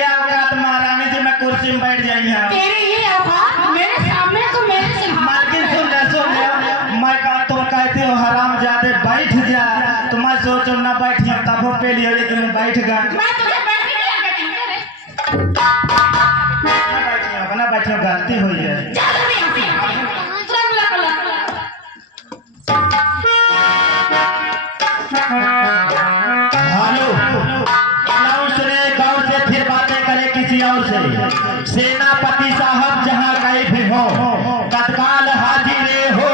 क्या औकात महारानी जी मैं कुर्सी में बैठ जाई है तेरी ये औकात मेरे सामने तो मेरे से मालकिन सुन ले मैं कहा तुम कहते हो हराम जादे बैठ जा तो मैं सोचो ना बैठी तब पे लियो लेकिन मैं बैठ गया मैं तुझे बैठ के क्या कहती ना बैठियो गलती हुई है चल रे तुरंत बुला हेलो अनाउंस रे गौर से फिर बातें करे किसी और से सेनापति साहब जहां कहीं भी हो तत्काल हाजिर हो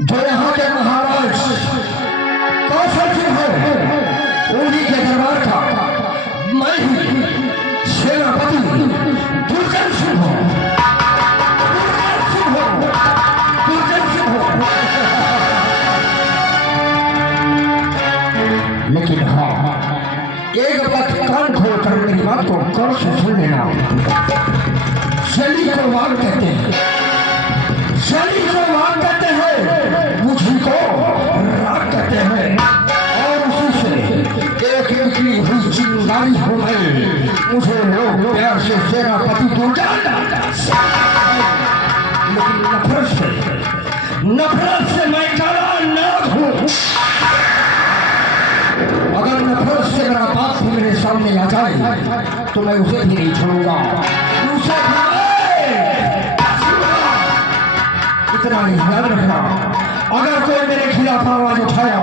जो यहाँ के महाराज कौशल सिंह है उन्हीं के दरबार का मैं ही सेनापति दुर्जन सिंह हूँ लेकिन हाँ एक बात कान खोल कर मेरी बात को गौर से सुन लेना शनि को वार कहते हैं शनि को वार कहते हैं मुझी को राग कहते हैं और उसी से एक निकली हुई चिंगारी हो गई मुझे लोग प्यार से सेनापति दुर्जन लेकिन नफरत से मैं काला नाग हूँ अगर नफरत से मेरा बाप भी मेरे सामने आ जाए तो मैं उसे भी नहीं छोड़ूंगा उसे इतना नहीं याद रखना अगर कोई मेरे खिलाफ आवाज उठाया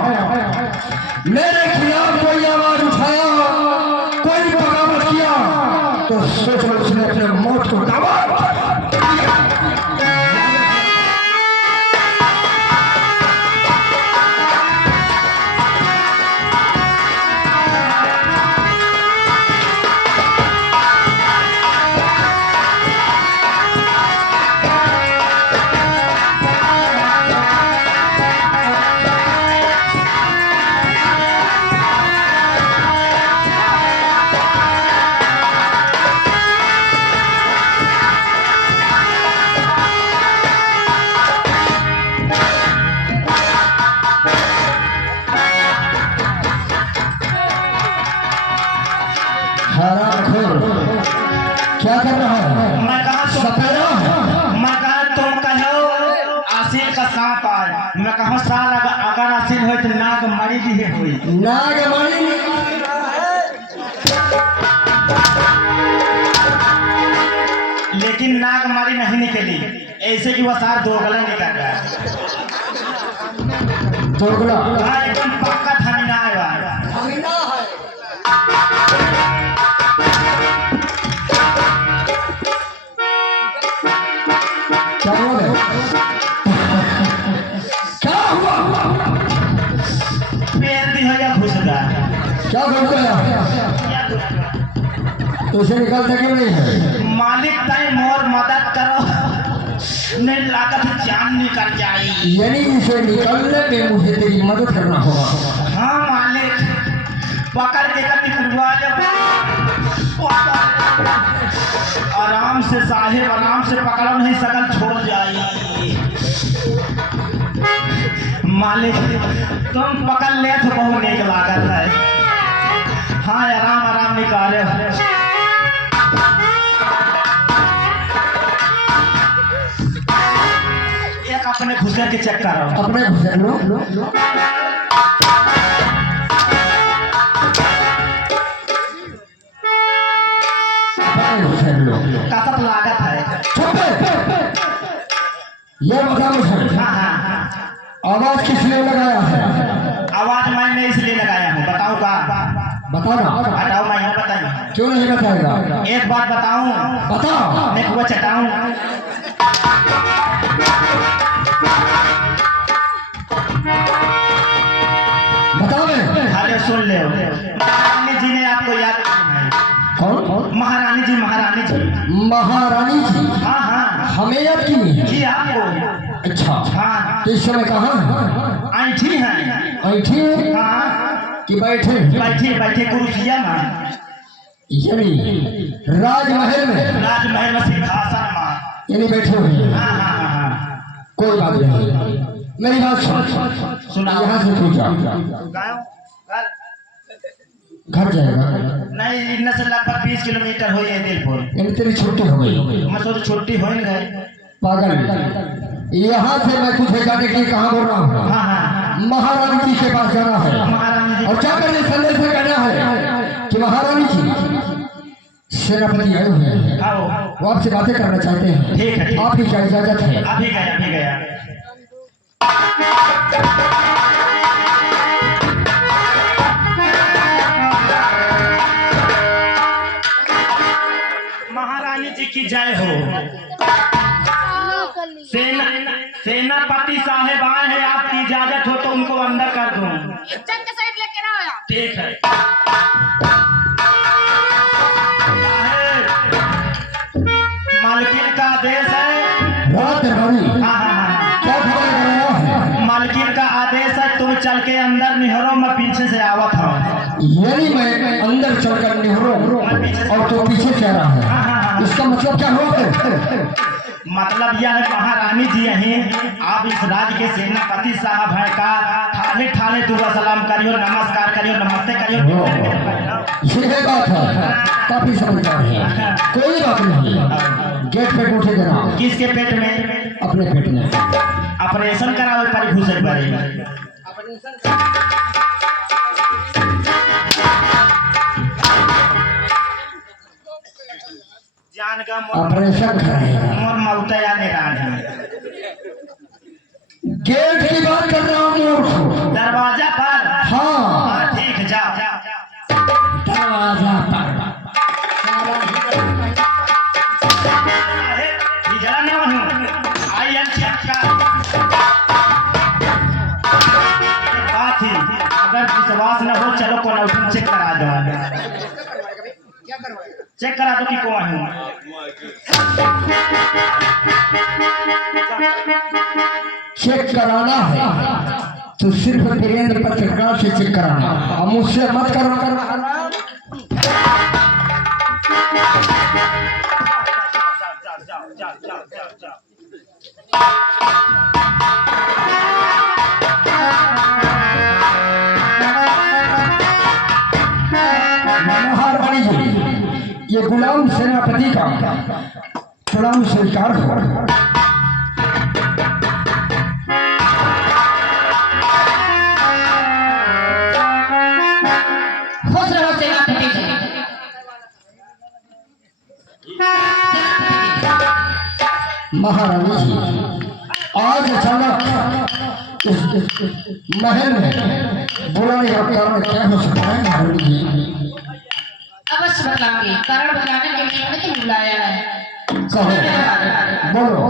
मेरे खिलाफ कोई आवाज उठाया कोई बगावत किया तो सोचो उसने अपने मौत को दावा क्या कर रहा है मैं कहा तुम कहो आसिन का सांप आए मैं कहा साल अगर आसिन हो तो नाग मरी भी हुई नाग मरी लेकिन नाग मरी नहीं निकली ऐसे कि वह सार दोगला निकल रहा है दोगला एकदम पक्का थमीना है क्या हुआ पैर दी है या घुस गया क्या घुस गया उसे निकलता क्यों नहीं है मालिक ताई मोर मदद करो नहीं लागत जान निकल जाएगी यानी इसे निकलने में मुझे तेरी मदद करना होगा हाँ मालिक पकड़ के कभी खुलवा आराम से साहेब आराम से पकड़ो नहीं सकल छोड़ जाएगी मालिक तुम पकड़ ले तो बहुत नीक लागत है। हाँ आराम आराम निकाले। एक अपने घुसर के चेक करो। अपने घुसर लो। कसम लागत है। ये बता मुझे हाँ हाँ हाँ। आवाज किसने लगाया है? आवाज मैंने इसलिए लगाया हूँ, बताऊँ का? बताना। बताओ मैं यहाँ बताइए। क्यों नहीं बताएगा? एक बात बताऊँ? बता। मैं कुआ चटाऊँ? बता दे। अरे सुन ले, महारानी जी ने आपको याद किया है। कौन? महारानी जी, महारानी जी। महारानी जी? हाँ हाँ हमें याद की है जी आपको। अच्छा हाँ तो इस समय कहाँ है? ऐठी है। ऐठी है हाँ कि बैठे? बैठे बैठे कुर्सिया में, यानी राजमहल में? राजमहल में सिंहासन में। यानी बैठे हुए हैं। हाँ हाँ हाँ हाँ। कोई बात नहीं, मेरी बात सुन। सुना। यहाँ से तू जा। घर जाएगा? नहीं इनमें से लगभग 20 किलोमीटर हो ये दिलपुर। यानी तेरी छुट्टी हो गई? मैं तो छुट्टी हो गए। पागल, यहाँ से मैं तुझे जाने के लिए कहाँ बोल रहा हूँ? हाँ हाँ। महारानी जी के पास जाना है महारानी जी और जाकर ये संदेश में कहना है कि महारानी जी सेनापति आए हुए हैं, आओ। वो आपसे बातें करना चाहते हैं। ठीक है, ठीक। आप ही क्या इजाजत है? अभी गया अभी गया। महारानी जी की जय हो। सेनापति साहेब आए हैं, आपकी इजाजत हो तो उनको अंदर कर दूं। चल के साइड लेके आओ यार। ठीक है। मालकिन का आदेश है। रात रानी हाँ हाँ हाँ। क्या खबर कर रहा है? मालकिन का आदेश है, तुम चल के अंदर निहरो, मैं पीछे से आवत हूँ। यानी मैं अंदर चलकर निहरो और तो पीछे से आ रहा है, इसका मतलब क्या हुआ फिर? मतलब यह है महारानी जी यहीं, आप इस राज्य के सेनापति साहब हैं का ठाले ठाले दुआ सलाम करियो, नमस्कार करियो, नमस्ते करियो। ये बात है, काफी समझदार है। कोई बात नहीं, गेट पे उठे देना। किसके पेट में? अपने पेट में। ऑपरेशन करावे पर घुसे पड़े। जान का ऑपरेशन कराएगा। मोर मौते या निरान है। गेट की बात कर रहा हूँ मूर्ख। दरवाजा पर? हाँ ठीक है, जाओ दरवाजा पर। जरा ना हूँ आई एम छक्का। बात ही अगर विश्वास न हो चलो कौन चेक करा दो। चेक करा दो कि कौन हूँ। चेक कराना है तो सिर्फ वीरेंद्र पत्रकार से चेक कराना, अब मुझसे मत करना। महारानी जी, ये गुलाम सेनापति का प्रणाम स्वीकार हो। खुश रहो सेनापति जी। महारानी जी, आज अचानक इस महल में बुलाने का कारण क्या हो सकता है? महारानी जी अवश्य बताऊंगी, कारण बताने के लिए मैंने तुम्हें बुलाया है। कहो, बोलो।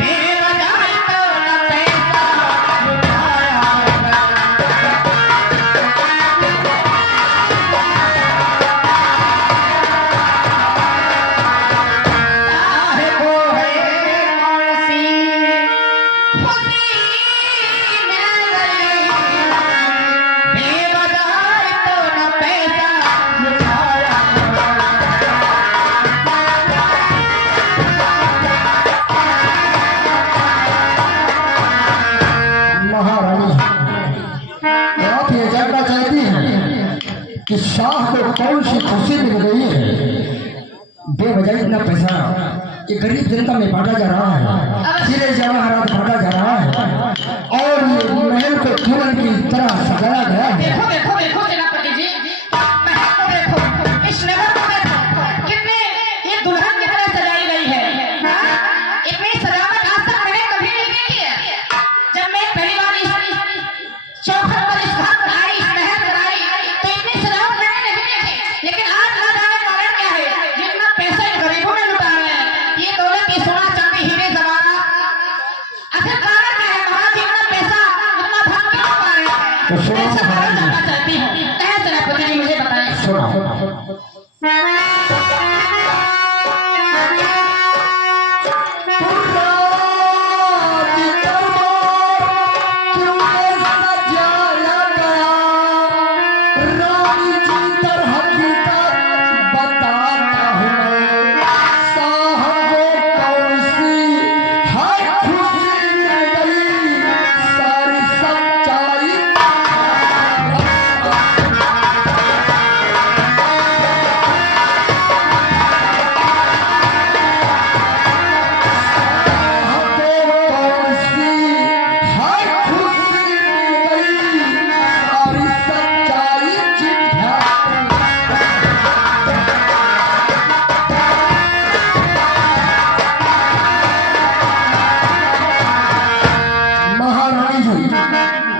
मेरा तो आप ये जानना चाहती हैं कि शाह को कौन सी खुशी मिल गई है बेवजह इतना पैसा ये गरीब जनता में बांटा जा रहा है, सिरे जवाहरात बांटा जा रहा है और ये महल को दुल्हन की तरह सजाया गया है। देखो देखो देखो सेनापति जी, महल को देखो, इस नगर को देखो, कितने ये दुल्हन की तरह सजाई गई है। हाँ? इतनी सजावट आज तक मैंने कभी नहीं देखी है। जब मैं पहली बार इस चौखट पर इस घर पर आई, इस महल पर आई, तो इतनी सजावट मैंने नहीं देखी। लेकिन आज ना जाने कारण क्या है, जितना पैसा इन गरीबों ने लुटा रहे हैं, ये दौलत, ये सोना चांदी हीरे जवाहरात, आखिर कारण क्या है? महाराज इतना पैसा, इतना धन क्यों पा रहे हैं? तो सुनो मैं सब महाराज जी। जानना चाहती हूँ। कहे सेनापति जी मुझे बताएं। सुनो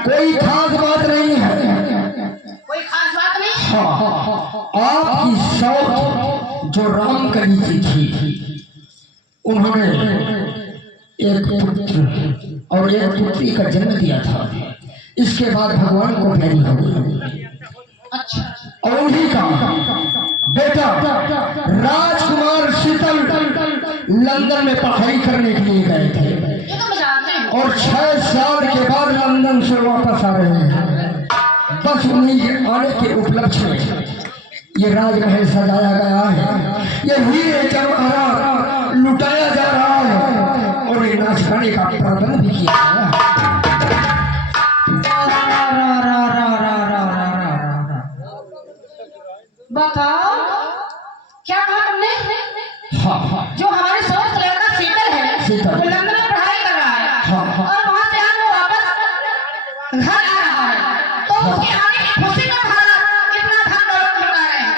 कोई खास बात नहीं है। कोई खास बात नहीं। हाँ, आपकी शौक जो राम कली जी थी, उन्होंने एक पुत्र और एक पुत्री का जन्म दिया था। इसके बाद भगवान को प्यारी हो गई। अच्छा। और उन्हीं का बेटा राजकुमार शीतल लंदन में पढ़ाई करने के लिए गए थे ये तो मैं जानती हूँ। और 6 साल के बाद लंदन से वापस आ रहे हैं। बस उन्हीं के आने के उपलक्ष्य में ये राजमहल सजाया गया है, ये हीरे जवाहरात लुटाया जा रहा है और ये नाच गाने का प्रबंध भी किया गया है। बताओ क्या कहा तुमने? हाँ हाँ जो हमारे 100 लड़का शीतल है, शीतल। वो लंदन में पढ़ाई कर रहा है। हाँ, हाँ। और वहाँ से आज वो वापस घर आ रहा है, तो उसके आने की खुशी में महाराज इतना धन दौलत लुटा रहे हैं।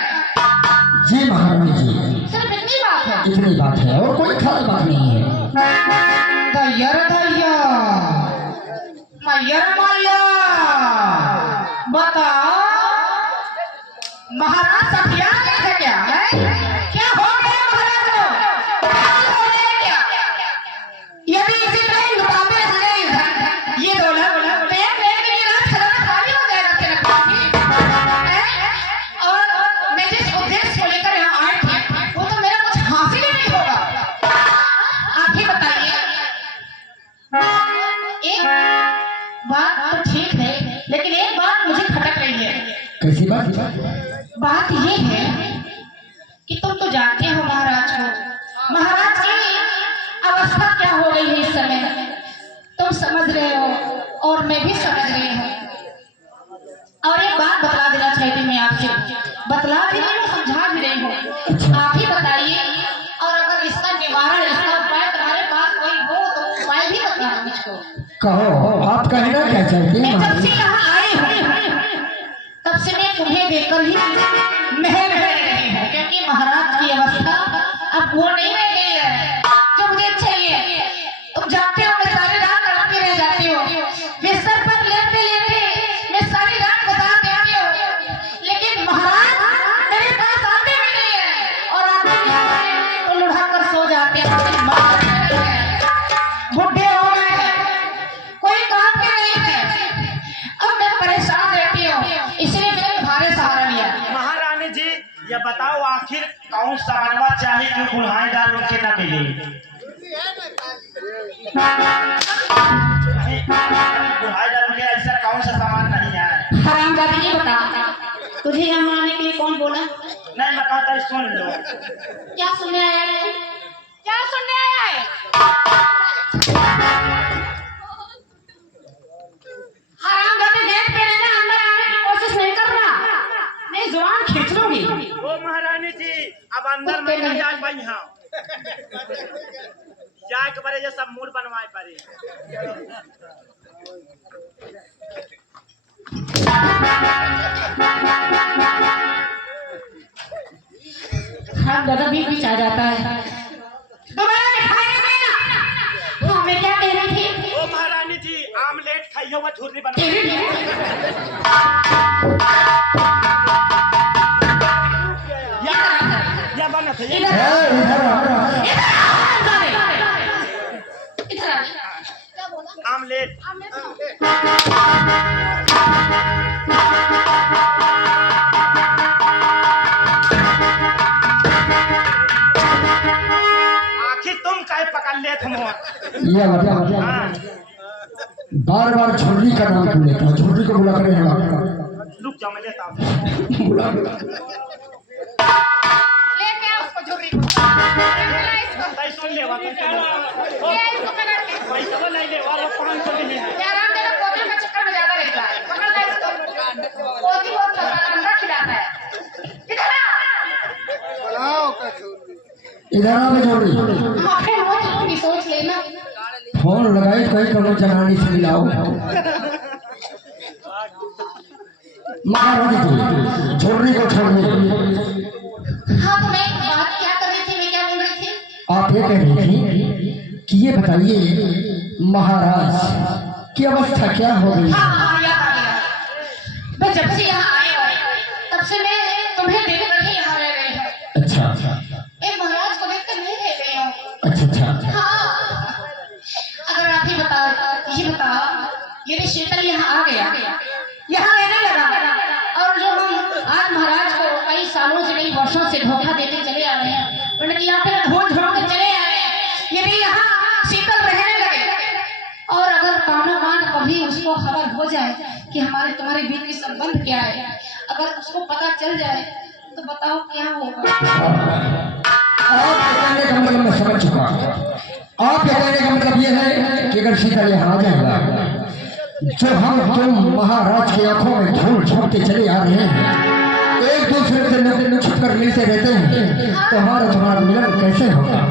जी महारानी जी, सिर्फ इतनी बात है। इतनी बात है और कोई खास बात नहीं है। दैया मैयर मैया, बताओ महाराज सखिया है क्या? क्या हो गया महाराज को? पागल हो गए क्या? यदि इसी तरह लुटाते रहेंगे ये दौलत, तो एक दिन ये रात खजाना खाली हो जाएगा तेरे पास। और मैं जिस उद्देश्य को लेकर यहाँ आई थी, वो तो मेरा कुछ हासिल ही नहीं होगा। आप ही बताइए। एक बात तो ठीक है, लेकिन एक बात मुझे खटक रही है। कैसी बात? बात ये है कि तुम तो जानते हो महाराज को, महाराज की अवस्था क्या हो गई है इस समय, तुम समझ रहे हो और मैं भी समझ रही हूँ। और एक बात बतला देना चाहती मैं आपसे, बतला भी रही हूँ, समझा भी रही हूँ। आप ही बताइए, और अगर इसका निवारण, इसका उपाय तुम्हारे पास कोई हो तो उपाय भी बताओ मुझको। कहो, आप कहना क्या चाहती मैं हैं? जब से यहाँ आई हूँ तब से मैं तुम्हें देखकर ही महल रह रही हूँ, क्योंकि महाराज की अवस्था अब वो नहीं रह गई है जो मुझे चाहिए। तुम जानते हो मैं सारी रात तड़पती रह जाती हूँ, बिस्तर पर लेटते लेटते मैं सारी रात गुजार देती हूँ, लेकिन महाराज मेरे पास आते भी नहीं है, और आते भी हैं तो लुढ़ा कर सो जाते हैं। बुढ़े हो गए हैं, कोई काम भी नहीं है, अब मैं परेशान रहती हूँ, इसलिए मैंने तुम्हारे सहारा लिया। महारानी जी ये बताओ आखिर कौन सा बनवा चाहिए जो बुल्हाईदार उनके न मिले? बुल्हाईदार उनके ऐसा कौन सा सामान नहीं है? हरामजादी नहीं बता, तुझे यहाँ आने के लिए कौन बोला? नहीं मैं कहता सुन लो। क्या सुनने आया है? क्या सुनने आया है? अब अंदर में न जाए पाई हाँ जाए के बारे ये सब मूड बनवाए पारे हाँ दादा बीच आ जाता है दोबारा दिखाई में ना तो हमें क्या कह रही थी ओ महारानी जी आमलेट खाइयो व झुर्री बना या बना था इधर आमलेट आखिर तुम काय पकड़ ले तुम ये बार बार छोटी का नाम क्यों लेता है छोटी को बुला कर यहाँ रुक जाओ मैं लेता हूँ लेके आओ उसको झुर्री को ले इसको पैसा ले वा ले इसको पकड़ के पैसा तो नहीं ले वा 500 नहीं है यार हम तेरा पोती का चक्कर में ज्यादा रहता है पकड़ ले इसको पोती बहुत अंदर खिलाता है इधर आ इधर आ छोटी आखिर वो थोड़ी सोच लेना फोन लगाई कहीं करो जनानी से मिलाओ महारानी जी छोटी को छोड़ने हाँ तो मैं बात क्या कर रही थी मैं क्या बोल रही थी आप ये कह रही थी कि ये बताइए महाराज की अवस्था क्या हो गई हाँ हाँ याद आ गया मैं जब से यहाँ आए हो तब से मैं तुम्हें देख रही यहाँ रह गई हूँ अच्छा एक महाराज को देख कर नहीं रह गई हूँ अच्छा हाँ अगर आप ही बताओ ये बताओ यदि शीतल यहाँ आ गया यहाँ रहने लगा और जो हम आज महाराज को कई सालों से कई वर्षों से धोखा देते चले आ रहे हैं उनकी यहाँ पे ढोल झोंक के चले आ रहे हैं यदि यहाँ शीतल रहने लगे और अगर कानो कान कभी उसको खबर हो जाए कि हमारे तुम्हारे बीच में संबंध क्या है अगर उसको पता चल जाए तो बताओ क्या होगा आप कहने का मतलब मैं समझ चुका आप कहने का मतलब ये है कि अगर शीतल यहाँ आ जाएगा जो हम तुम महाराज की आंखों में धूल झोंकते चले आ रहे हैं एक दूसरे से छुप कर मिलते रहते हैं तो हमारा तुम्हारा मिलन कैसे होगा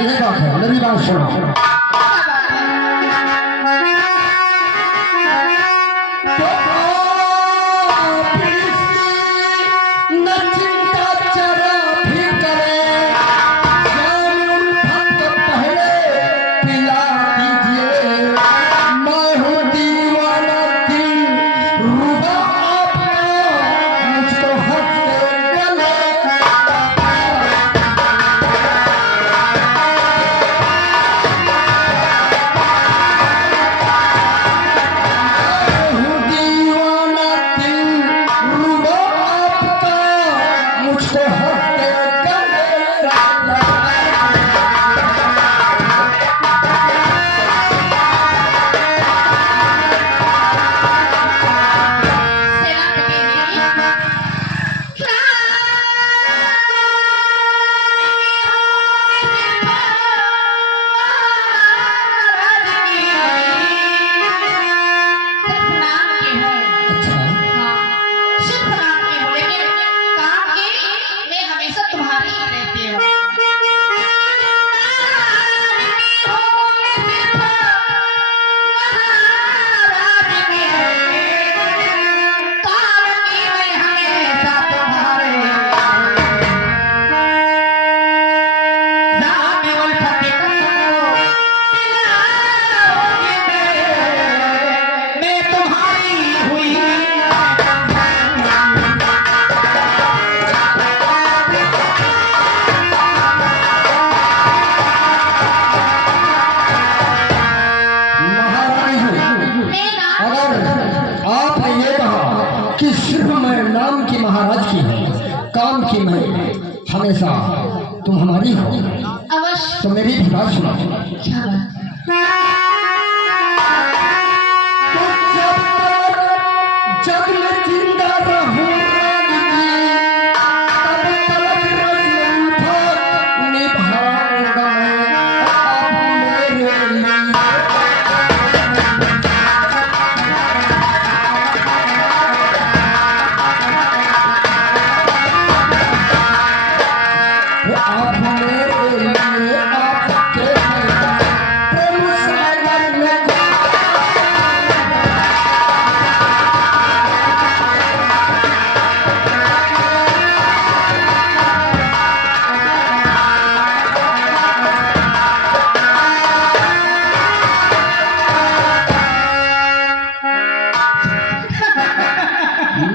ये बात है मेरी बात सुनो हमेशा तुम हमारी हो अवश्य तो मेरी भी बात सुनो क्या बात जब मैं जिंदा रहूं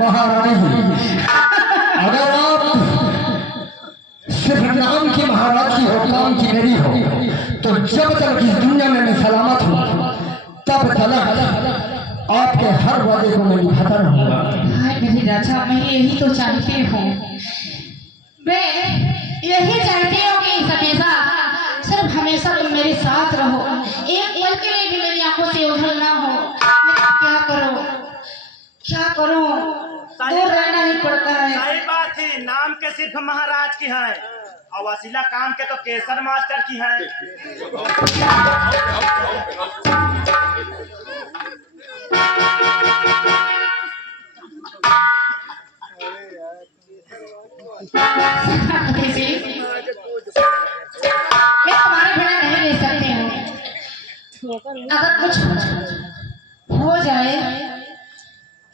महारानी अगर आप सिर्फ नाम की महाराज की हो, काम की मेरी हो, तो जब तक इस दुनिया में मैं सलामत हूँ तब तक आपके हर वादे को मैं निभाता रहूंगा। हाय मेरे राजा, मैं यही तो चाहती हूँ, मैं यही चाहती हूँ कि हमेशा सिर्फ हमेशा तुम मेरे साथ रहो, एक पल के लिए भी मेरी आंखों से ओझल ना हो। लेकिन क्या करूँ, दूर रहना ही पड़ता है। सही बात है, नाम के सिर्फ महाराज की है और वसीला काम के तो केसर मास्टर की है। मैं तुम्हारे बिना नहीं रह सकती हूँ। अगर कुछ हो जाए,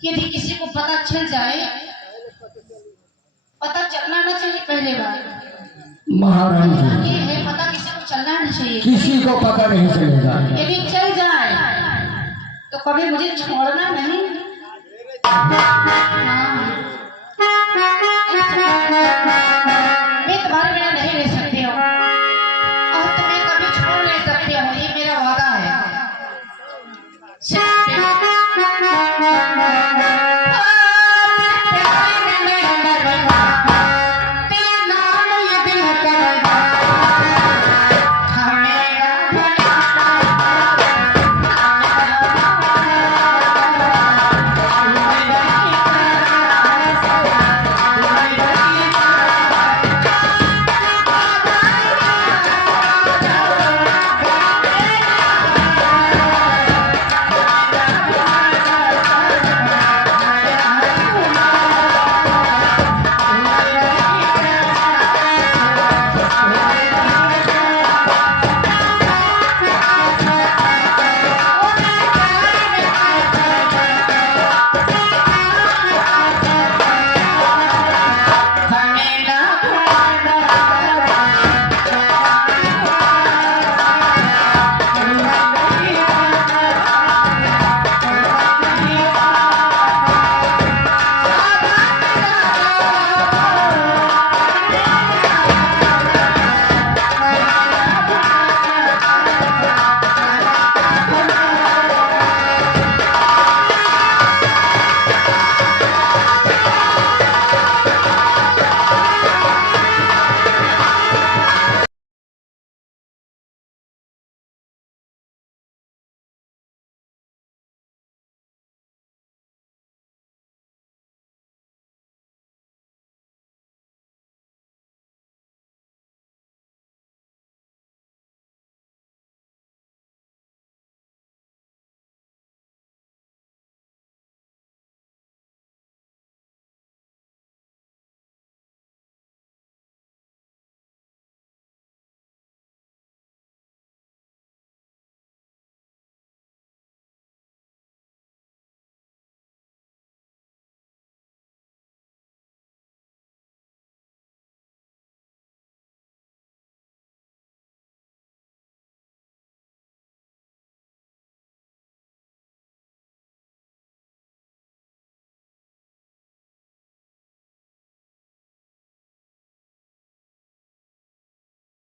यदि किसी को पता चल जाए, पता चलना ना चाहिए पहले बार। महारानी ये है, पता किसी को चलना नहीं चाहिए। किसी को पता नहीं चलेगा। यदि चल जाए तो कभी मुझे छोड़ना नहीं। हाँ। मैं तुम्हारे बिना नहीं रह सकती हूँ और तुम्हें कभी छोड़ नहीं सकती हूँ, ये मेरा वादा है।